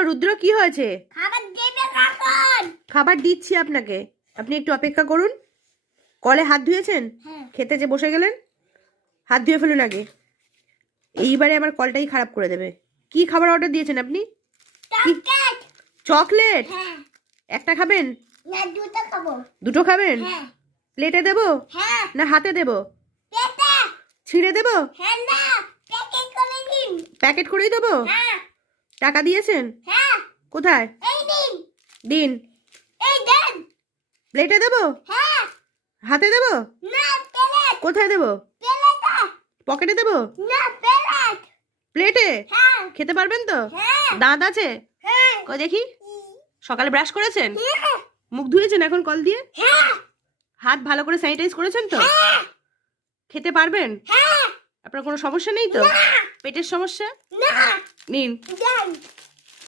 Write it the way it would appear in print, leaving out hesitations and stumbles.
রুদ্র, কি হয়েছে? খাবার দেবে কখন? খাবার দিচ্ছি আপনাকে, আপনি একটু অপেক্ষা করুন। কলে হাত ধুয়েছেন? হ্যাঁ। খেতে যে বসে গেলেন, হাত ধুয়ে ফেলুন আগে। এইবারে আমার কলটাই খারাপ করে দেবে। কি খাবার অর্ডার দিয়েছেন আপনি? চকলেট। চকলেট? হ্যাঁ। একটা খাবেন? না, দুটো খাবো। দুটো খাবেন? হ্যাঁ। প্লেটে দেবো হ্যাঁ। না হাতে দেবো? পেটে। ছিঁড়ে দেবো? হ্যাঁ না, প্যাকেট করে দিন। প্যাকেট করেই দেবো? হ্যাঁ। টাকা দিয়েছেন? হ্যাঁ। কোথায়? এই দিন। দিন। এই দেন। প্লেটে দেবো? হ্যাঁ। হাতে দেবো? না, প্লেট। কোথায় দেবো? প্লেটে। পকেটে দেবো? না, প্লেট। প্লেটে? হ্যাঁ। খেতে পারবেন তো? হ্যাঁ। দাঁত আছে? হ্যাঁ। কই দেখি। সকালে ব্রাশ করেছেন? হ্যাঁ। মুখ ধুয়েছেন এখন কল দিয়ে? হ্যাঁ। হাত ভালো করে স্যানিটাইজ করেছেন তো? হ্যাঁ। খেতে পারবেন? হ্যাঁ। আপনার কোনো সমস্যা নেই তো? না। পেটের সমস্যা? না। নিন। দেন।